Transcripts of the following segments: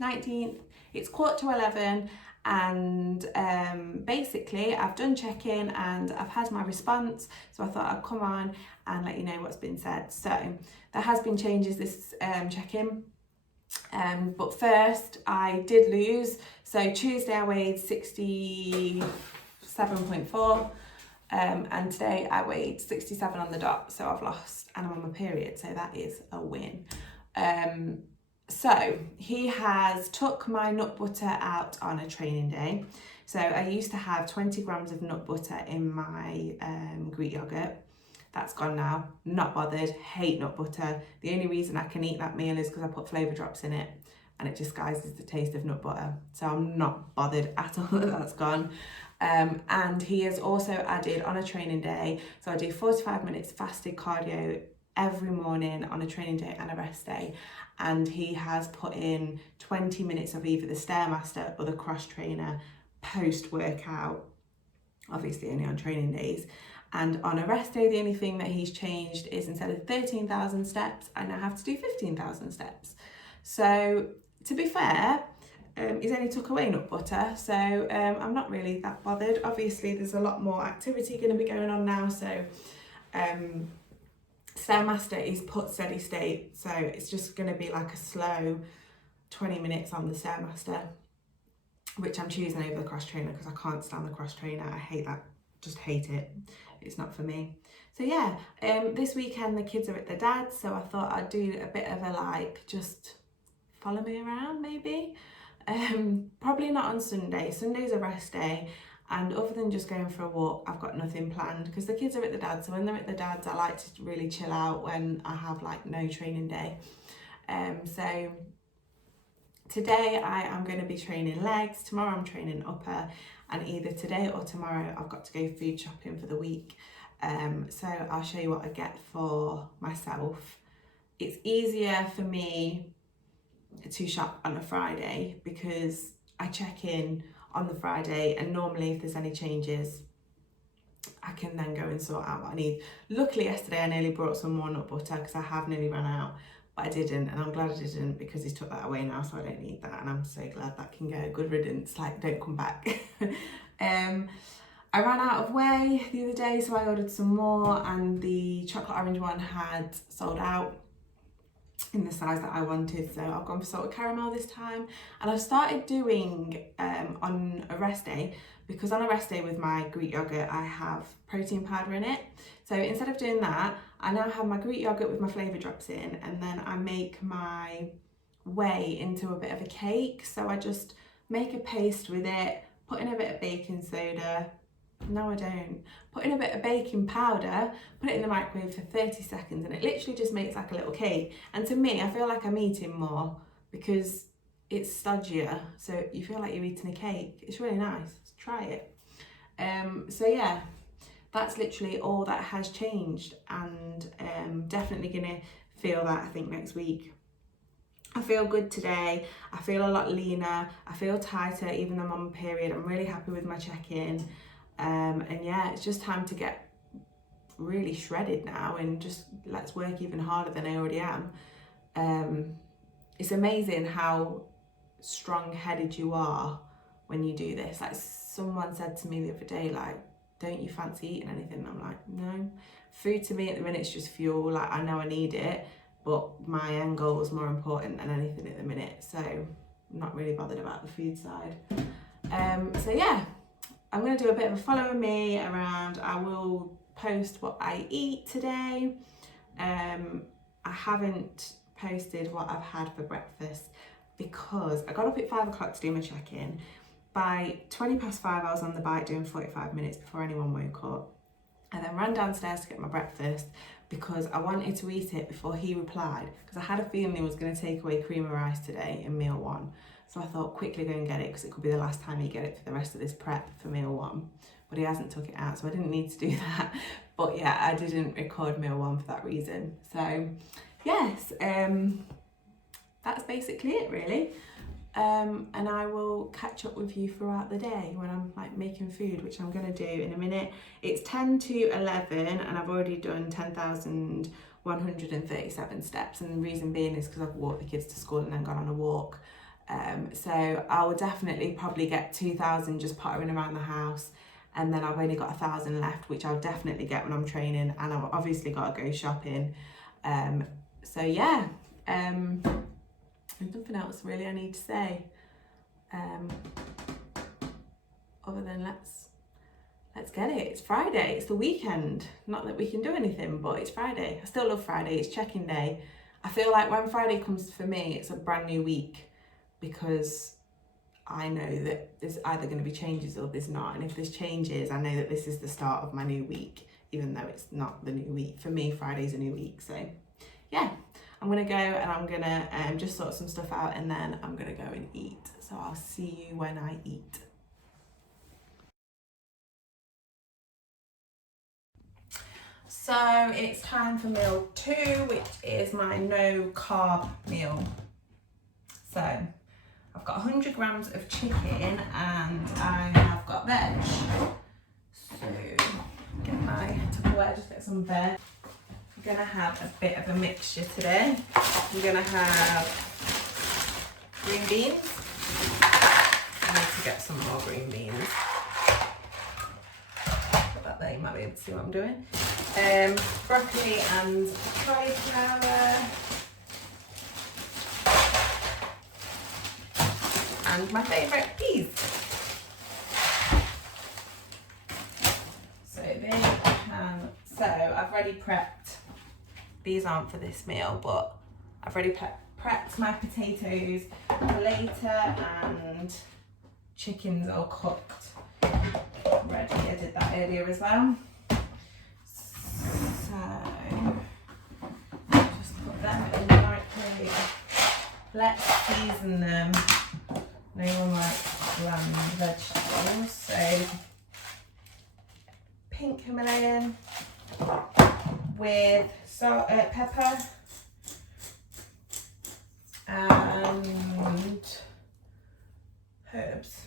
19th, it's 10:45, and basically I've done check-in and I've had my response, so I thought I'd come on and let you know what's been said. So there has been changes this check-in, but first I did lose. So Tuesday I weighed 67.4, and today I weighed 67 on the dot, so I've lost, and I'm on my period, so that is a win. So he has took my nut butter out on a training day. So I used to have 20 grams of nut butter in my Greek yogurt. That's gone now. Not bothered. Hate nut butter. The only reason I can eat that meal is because I put flavour drops in it and it disguises the taste of nut butter. So I'm not bothered at all that that's gone. And he has also added on a training day, so I do 45 minutes fasted cardio every morning on a training day and a rest day, and he has put in 20 minutes of either the Stairmaster or the cross trainer post workout, obviously only on training days. And on a rest day, the only thing that he's changed is instead of 13,000 steps, I now have to do 15,000 steps. So to be fair, he's only took away nut butter, so I'm not really that bothered. Obviously there's a lot more activity going to be going on now, so Stairmaster is put steady state, so it's just going to be like a slow 20 minutes on the Stairmaster, which I'm choosing over the cross trainer because I can't stand the cross trainer. I hate that, just hate it. It's not for me. So yeah, this weekend the kids are at their dad's, so I thought I'd do a bit of a like, just follow me around maybe. Probably not on Sunday. Sunday's a rest day, and other than just going for a walk, I've got nothing planned because the kids are at the dad's. So when they're at the dad's, I like to really chill out when I have like no training day. So today I am going to be training legs, tomorrow I'm training upper, and either today or tomorrow I've got to go food shopping for the week. So I'll show you what I get for myself. It's easier for me to shop on a Friday because I check in on the Friday, and normally if there's any changes I can then go and sort out what I need. Luckily yesterday I nearly brought some more nut butter because I have nearly run out, but I didn't, and I'm glad I didn't because he's took that away now, so I don't need that, and I'm so glad that can go. Good riddance, like don't come back. I ran out of whey the other day, so I ordered some more, and the chocolate orange one had sold out in the size that I wanted, so I've gone for salted caramel this time. And I've started doing on a rest day, because on a rest day with my Greek yogurt I have protein powder in it. So instead of doing that, I now have my Greek yogurt with my flavour drops in, and then I make my whey into a bit of a cake. So I just make a paste with it, put in a bit of baking soda. No, I don't. Put in a bit of baking powder, put it in the microwave for 30 seconds, and it literally just makes like a little cake. And to me, I feel like I'm eating more because it's stodgier, so you feel like you're eating a cake. It's really nice. Try it. So yeah, that's literally all that has changed, and definitely gonna feel that, I think, next week. I feel good today. I feel a lot leaner. I feel tighter even though I'm on my period. I'm really happy with my check-in. And yeah, it's just time to get really shredded now and just let's work even harder than I already am. It's amazing how strong-headed you are when you do this. Like someone said to me the other day, like, don't you fancy eating anything? And I'm like, no. Food to me at the minute is just fuel. Like, I know I need it, but my end goal is more important than anything at the minute. So I'm not really bothered about the food side. So yeah, I'm going to do a bit of a follow me around. I will post what I eat today. I haven't posted what I've had for breakfast because I got up at 5 o'clock to do my check-in. By 20 past 5 I was on the bike doing 45 minutes before anyone woke up. I then ran downstairs to get my breakfast because I wanted to eat it before he replied, because I had a feeling he was going to take away cream of rice today in meal one. So I thought, quickly go and get it because it could be the last time you get it for the rest of this prep for meal one. But he hasn't took it out, so I didn't need to do that. But yeah, I didn't record meal one for that reason. So yes, that's basically it really. And I will catch up with you throughout the day when I'm like making food, which I'm going to do in a minute. It's 10 to 11 and I've already done 10,137 steps, and the reason being is because I've walked the kids to school and then gone on a walk. So I will definitely probably get 2,000 just pottering around the house, and then I've only got 1,000 left, which I'll definitely get when I'm training, and I've obviously got to go shopping. So yeah, there's nothing else really I need to say, other than let's get it. It's Friday, it's the weekend. Not that we can do anything, but it's Friday. I still love Friday, it's check-in day. I feel like when Friday comes for me, it's a brand new week, because I know that there's either going to be changes or there's not. And if there's changes, I know that this is the start of my new week, even though it's not the new week. For me, Friday's a new week. So yeah, I'm going to go and I'm going to just sort some stuff out, and then I'm going to go and eat. So I'll see you when I eat. So it's time for meal 2, which is my no carb meal. So I've got 100 grams of chicken and I have got veg. So get my Tupperware, just get some veg. I'm gonna have a bit of a mixture today. I'm gonna have green beans. I need to get some more green beans. Put that there, you might be able to see what I'm doing. Broccoli and cauliflower. And my favourite, peas. So I've already prepped, these aren't for this meal, but I've already prepped my potatoes for later, and chicken's all cooked ready. I did that earlier as well. So just put them in the microwave. Let's season them. No one likes bland vegetables, so pink Himalayan with salt, pepper, and herbs.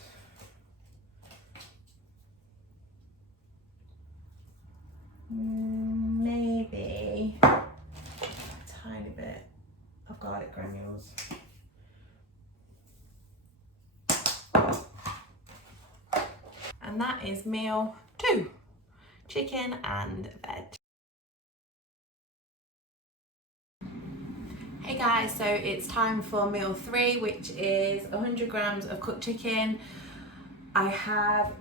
Maybe a tiny bit of garlic granules. And that is meal 2, chicken and veg. Hey guys, so it's time for meal 3, which is 100 grams of cooked chicken. I have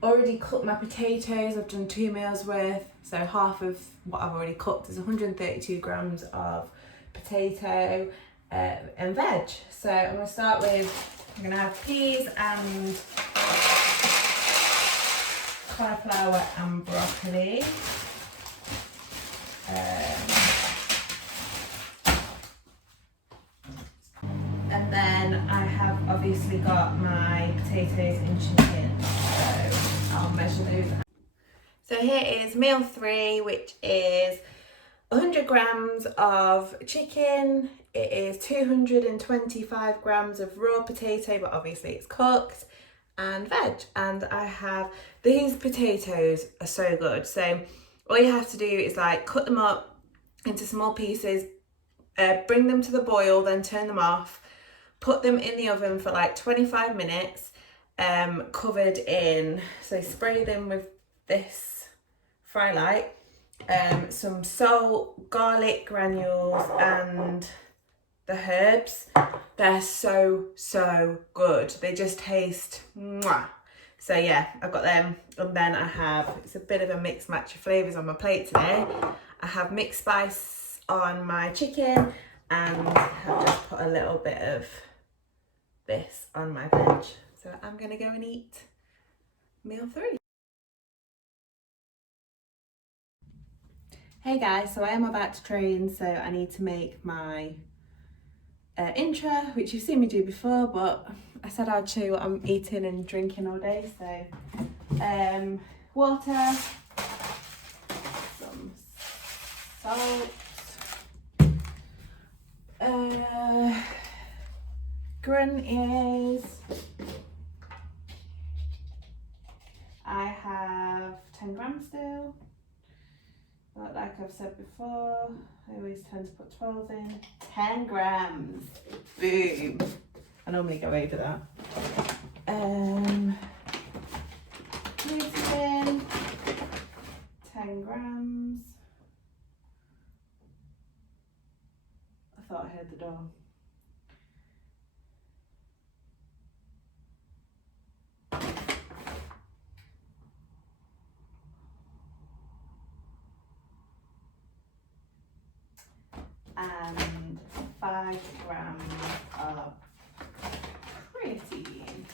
already cooked my potatoes. I've done 2 meals worth, so half of what I've already cooked is 132 grams of potato and veg. So I'm going to start with, I'm going to have peas and cauliflower and broccoli. And then I have obviously got my potatoes and chicken, so I'll measure those. So here is meal 3, which is 100 grams of chicken. It is 225 grams of raw potato, but obviously it's cooked, and veg. And I have, these potatoes are so good. So all you have to do is like cut them up into small pieces, bring them to the boil, then turn them off, put them in the oven for like 25 minutes, covered in, so spray them with this fry light, some salt, garlic granules, and the herbs. They're so good. They just taste mwah. So yeah, I've got them. And then I have, it's a bit of a mixed match of flavours on my plate today. I have mixed spice on my chicken, and I've just put a little bit of this on my veg. So I'm gonna go and eat meal 3. Hey guys, so I am about to train, so I need to make my intro, which you've seen me do before, but I said I'd show you what I'm eating and drinking all day. So water, some salt, grunt ears. I have 10 grams still, but like I've said before, I always tend to put 12 in. 10 grams, boom. I normally go over that. Gluten, 10 grams. I thought I heard the door. And 5 grams of creatine.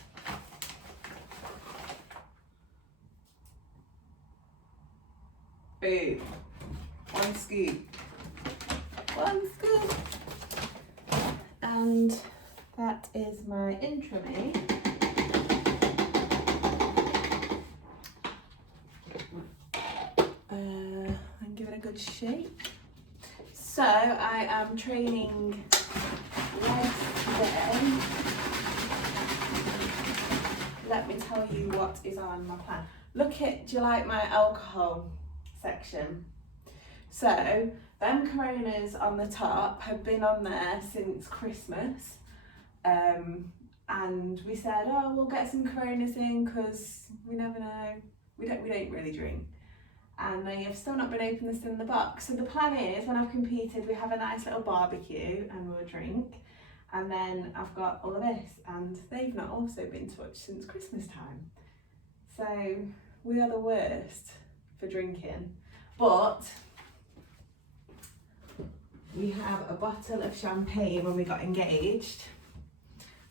Boom. 1 scoop. 1 scoop. And that is my Intramate. And give it a good shake. So I am training legs today. Let me tell you what is on my plan. Do you like my alcohol section? So them Coronas on the top have been on there since Christmas. And we said, oh, we'll get some Coronas in because we never know. We don't really drink. And they have still not been opened, this in the box. So the plan is, when I've competed, we have a nice little barbecue and we'll drink. And then I've got all of this, and they've not also been touched since Christmas time. So we are the worst for drinking. But we have a bottle of champagne when we got engaged,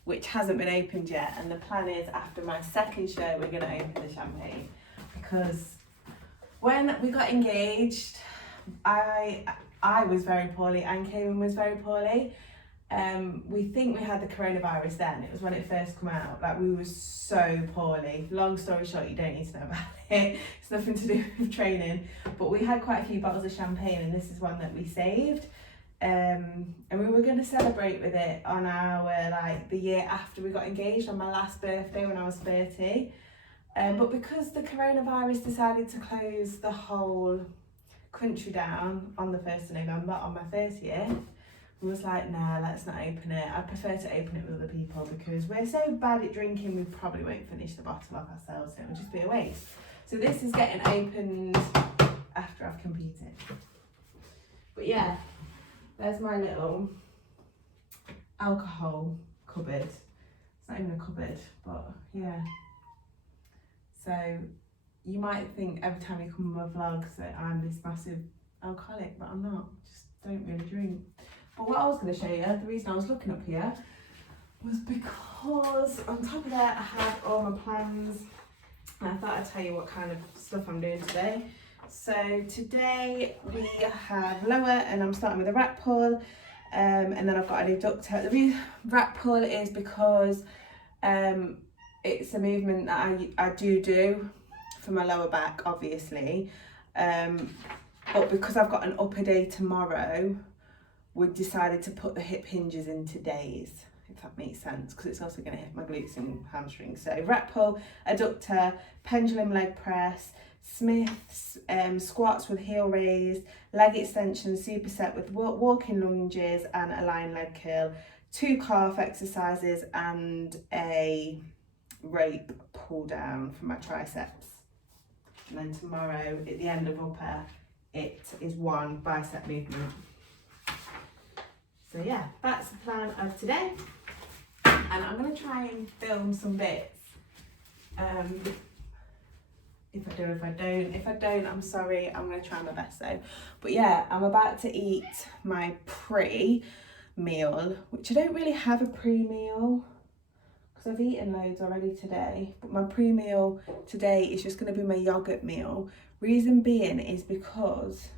which hasn't been opened yet. And the plan is, after my second show, we're going to open the champagne, because when we got engaged, I was very poorly and Kayman was very poorly. We think we had the coronavirus then. It was when it first came out. Like, we were so poorly. Long story short, you don't need to know about it. It's nothing to do with training. But we had quite a few bottles of champagne, and this is one that we saved. And we were going to celebrate with it on our, the year after we got engaged, on my last birthday when I was 30. But because the coronavirus decided to close the whole country down on the 1st of November, on my 30th, we was like, nah, let's not open it. I prefer to open it with other people, because we're so bad at drinking, we probably won't finish the bottle off ourselves, so it would just be a waste. So this is getting opened after I've competed. But yeah, there's my little alcohol cupboard. It's not even a cupboard, but yeah. So you might think every time you come on my vlogs that I'm this massive alcoholic, but I'm not. Just don't really drink. But what I was going to show you, the reason I was looking up here was because on top of that I had all my plans, and I thought I'd tell you what kind of stuff I'm doing today. So today we have lower, and I'm starting with a rack pull, and then I've got an adductor. The reason rack pull is because it's a movement that I do for my lower back, obviously, but because I've got an upper day tomorrow, we decided to put the hip hinges in today's, if that makes sense, because it's also going to hit my glutes and hamstrings. So rack pull, adductor, pendulum leg press, Smith's squats with heel raised, leg extension, superset with walking lunges, and a lying leg curl, 2 calf exercises, and a rope pull down for my triceps. And then tomorrow, at the end of upper, it is 1 bicep movement. So yeah, that's the plan of today. And I'm going to try and film some bits. If I don't, I'm sorry. I'm going to try my best though. But yeah, I'm about to eat my pre-meal, which I don't really have a pre-meal because I've eaten loads already today. But my pre-meal today is just going to be my yogurt meal. Reason being is because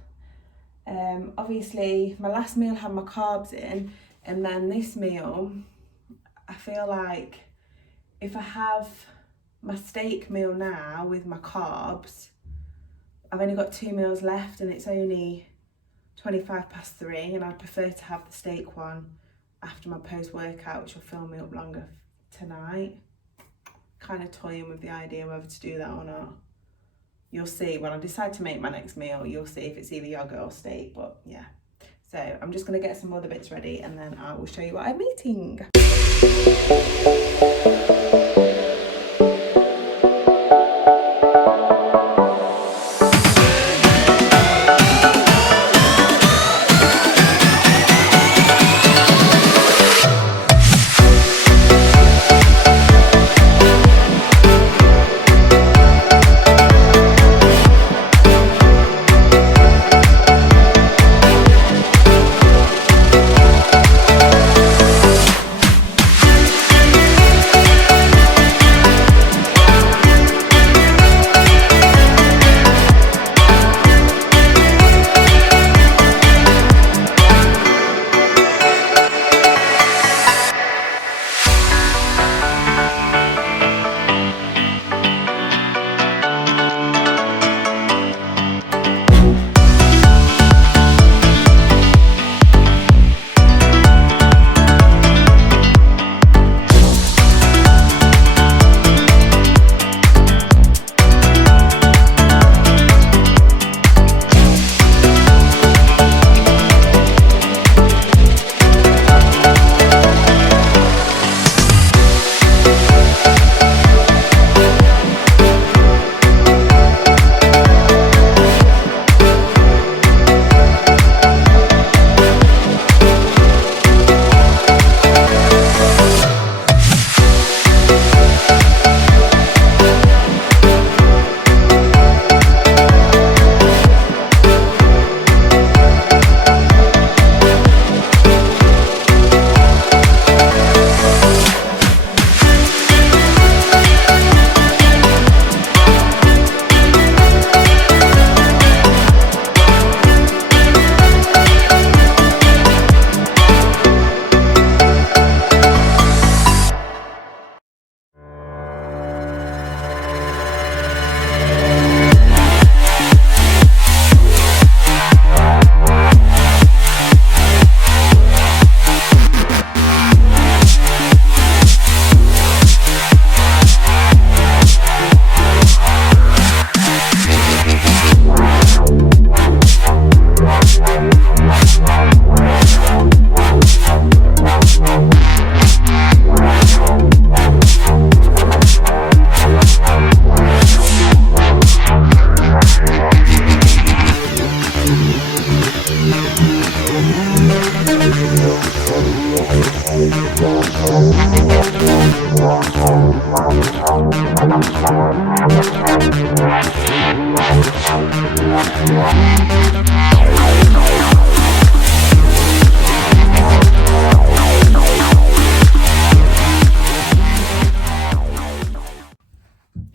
obviously my last meal had my carbs in, and then this meal, I feel like if I have my steak meal now with my carbs, I've only got 2 meals left, and it's only 3:25, and I'd prefer to have the steak one after my post-workout, which will fill me up longer tonight. Kind of toying with the idea whether to do that or not. You'll see when I decide to make my next meal, you'll see if it's either yogurt or steak, but yeah. So I'm just going to get some other bits ready, and then I will show you what I'm eating.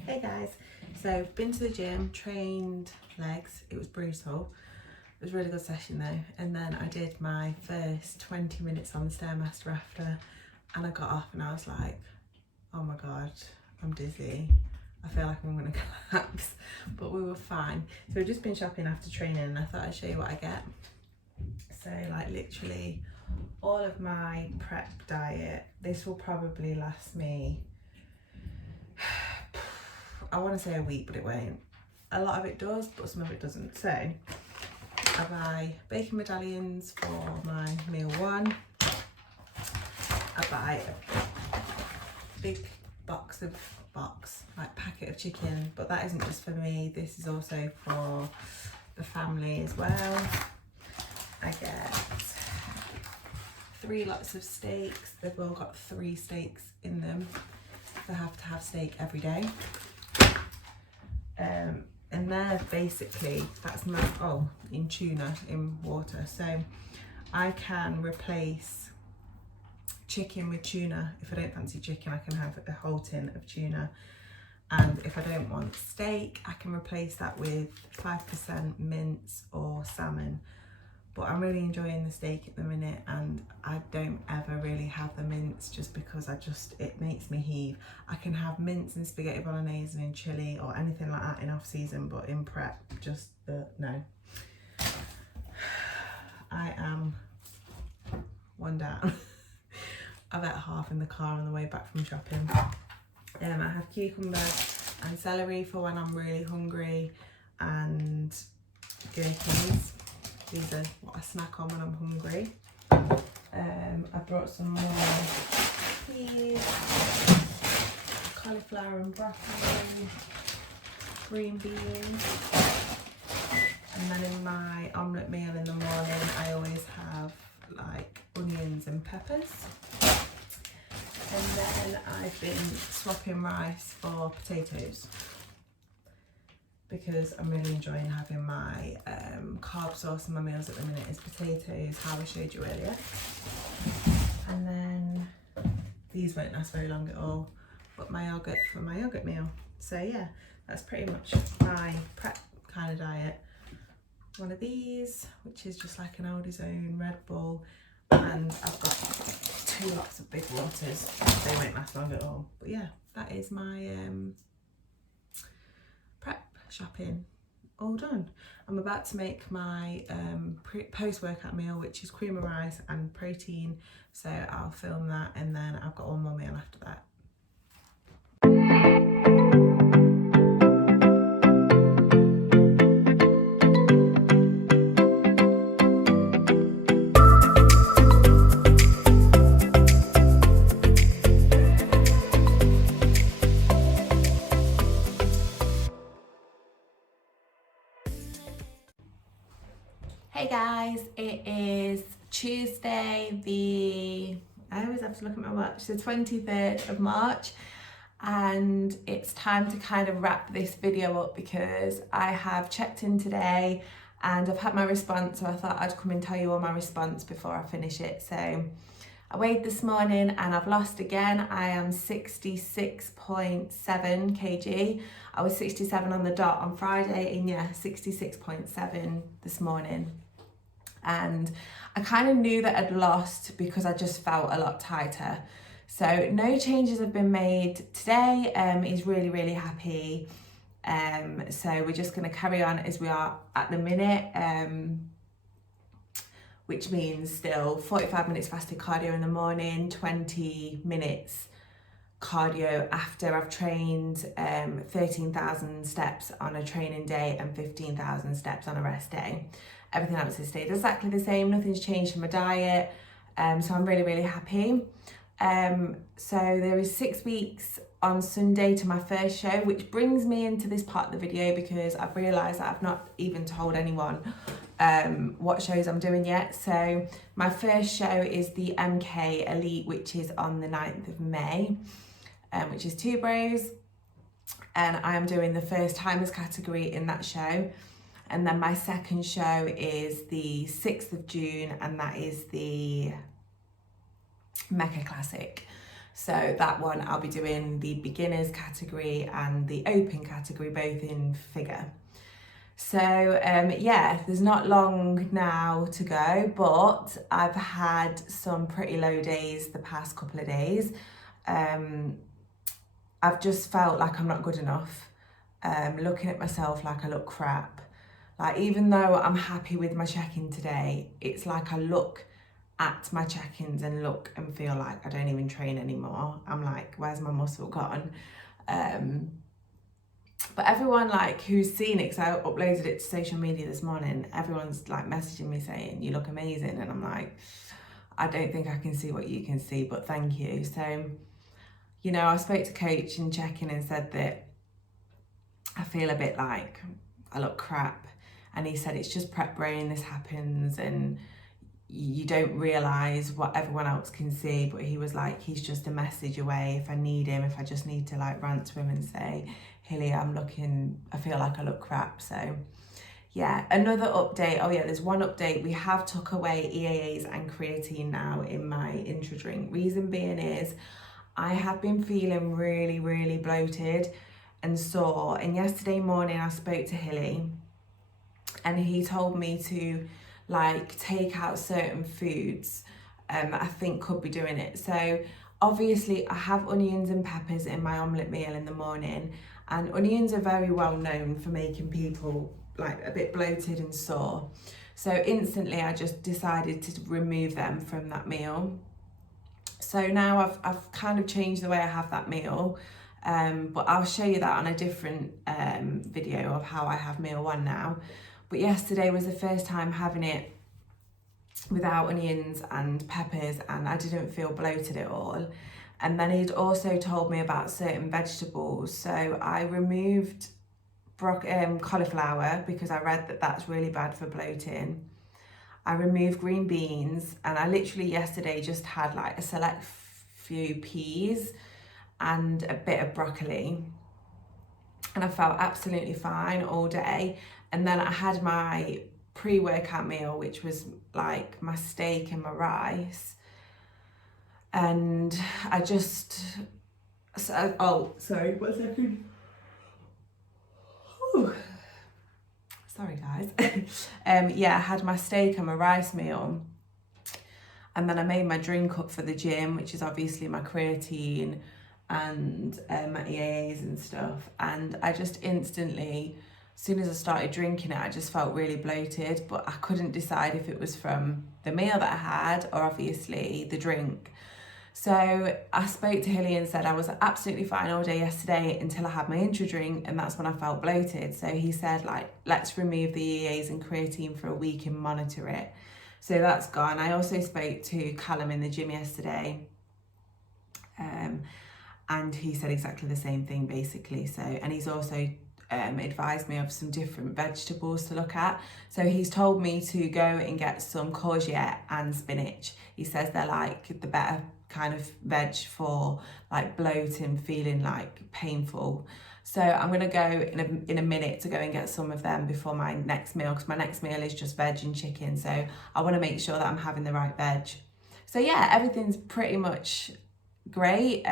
Hey guys, so been to the gym, trained legs. It was brutal. It was a really good session though, and then I did my first 20 minutes on the Stairmaster after, and I got off and I was like, oh my god, I'm dizzy, I feel like I'm gonna collapse, but we were fine. So we've just been shopping after training and I thought I'd show you what I get. So like literally all of my prep diet, this will probably last me, I want to say a week, but it won't. A lot of it does, but some of it doesn't. So I buy bacon medallions for my meal one. I buy a big packet of chicken, but that isn't just for me, this is also for the family as well. I get 3 lots of steaks. They've all got 3 steaks in them. I have to have steak every day. And they're basically, that's my, in tuna, in water. So I can replace chicken with tuna. If I don't fancy chicken, I can have a whole tin of tuna. And if I don't want steak, I can replace that with 5% mince or salmon. But I'm really enjoying the steak at the minute, and I don't ever really have the mince just because it makes me heave. I can have mince and spaghetti bolognese and in chili or anything like that in off season, but in prep, no. I am one down. I've ate half in the car on the way back from shopping. I have cucumber and celery for when I'm really hungry, and gherkins. These are what I snack on when I'm hungry. I brought some more peas, cauliflower and broccoli, green beans, and then in my omelette meal in the morning I always have like onions and peppers. And then I've been swapping rice for potatoes because I'm really enjoying having my carb source in my meals at the minute is potatoes, how I showed you earlier. And then these won't last very long at all, but my yogurt for my yogurt meal. So yeah, that's pretty much my prep kind of diet. One of these, which is just like an Aldi's Own Red Bull, and I've got 2 lots of big waters. They won't last long at all. But yeah, that is my prep shopping all done. I'm about to make my post-workout meal, which is cream of rice and protein. So I'll film that, and then I've got one more meal after that. Hey guys, it is Tuesday I always have to look at my watch, the 23rd of March, and it's time to kind of wrap this video up because I have checked in today and I've had my response, so I thought I'd come and tell you all my response before I finish it. So I weighed this morning and I've lost again. I am 66.7 kg. I was 67 on the dot on Friday, and yeah, 66.7 this morning. And I kind of knew that I'd lost because I just felt a lot tighter. So no changes have been made today. He's really, really happy. So we're just going to carry on as we are at the minute, which means still 45 minutes fasted cardio in the morning, 20 minutes cardio after I've trained 13,000 steps on a training day and 15,000 steps on a rest day. Everything else has stayed exactly the same. Nothing's changed in my diet. So I'm really, really happy. So there is 6 weeks on Sunday to my first show, which brings me into this part of the video because I've realised that I've not even told anyone what shows I'm doing yet. So my first show is the MK Elite, which is on the 9th of May, which is 2 bros. And I am doing the first timers category in that show. And then my second show is the 6th of June, and that is the Mecca Classic. So that one I'll be doing the beginners category and the open category, both in figure. So yeah, there's not long now to go, but I've had some pretty low days the past couple of days. I've just felt like I'm not good enough. Looking at myself like I look crap. Like, even though I'm happy with my check-in today, it's like I look at my check-ins and look and feel like I don't even train anymore. I'm like, where's my muscle gone? But everyone like who's seen it, because I uploaded it to social media this morning, everyone's like messaging me saying, you look amazing. And I'm like, I don't think I can see what you can see, but thank you. So, you know, I spoke to coach and check-in and said that I feel a bit like I look crap. And he said, it's just prep brain, this happens, and you don't realise what everyone else can see. But he was like, he's just a message away if I need him, if I just need to like rant to him and say, Hilly, I feel like I look crap. So yeah, another update. Oh yeah, there's one update. We have took away EAAs and creatine now in my intra drink. Reason being is I have been feeling really, really bloated and sore. And yesterday morning I spoke to Hilly, and he told me to like take out certain foods that I think could be doing it. So obviously I have onions and peppers in my omelette meal in the morning, and onions are very well known for making people like a bit bloated and sore. So instantly I just decided to remove them from that meal. So now I've kind of changed the way I have that meal, but I'll show you that on a different video of how I have meal 1 now. But yesterday was the first time having it without onions and peppers, and I didn't feel bloated at all. And then he'd also told me about certain vegetables. So I removed cauliflower because I read that that's really bad for bloating. I removed green beans, and I literally yesterday just had like a select few peas and a bit of broccoli, and I felt absolutely fine all day. And then I had my pre-workout meal, which was like my steak and my rice, and I just sorry, 1 second. Whew. Sorry guys. Yeah, I had my steak and my rice meal, and then I made my drink up for the gym, which is obviously my creatine and my EAAs and stuff. And I just instantly, as soon as I started drinking it, I just felt really bloated, but I couldn't decide if it was from the meal that I had or obviously the drink. So I spoke to Hilly and said I was absolutely fine all day yesterday until I had my intro drink, and that's when I felt bloated. So he said, like, let's remove the EAs and creatine for a week and monitor it. So that's gone. I also spoke to Callum in the gym yesterday, and he said exactly the same thing basically. So, and he's also advised me of some different vegetables to look at. So he's told me to go and get some courgette and spinach. He says they're like the better kind of veg for like bloat and feeling like painful. So I'm gonna go in a minute to go and get some of them before my next meal, because my next meal is just veg and chicken. So I want to make sure that I'm having the right veg. So yeah, everything's pretty much great.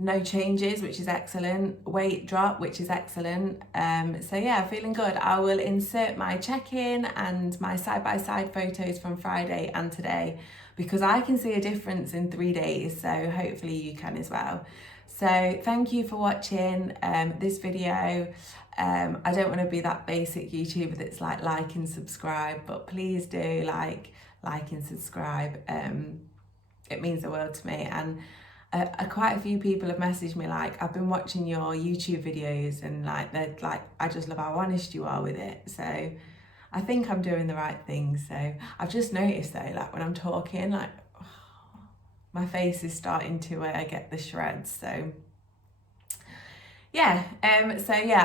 No changes, which is excellent. Weight drop, which is excellent. So yeah, feeling good. I will insert my check-in and my side-by-side photos from Friday and today, because I can see a difference in 3 days. So hopefully you can as well. So thank you for watching this video. I don't want to be that basic YouTuber that's like and subscribe, but please do like and subscribe. It means the world to me. And quite a few people have messaged me like, I've been watching your YouTube videos, and like they're like, I just love how honest you are with it. So I think I'm doing the right thing. So I've just noticed though, like when I'm talking, like my face is starting to get the shreds. So yeah,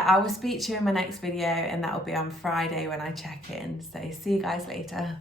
I will speak to you in my next video, and that will be on Friday when I check in. So see you guys later.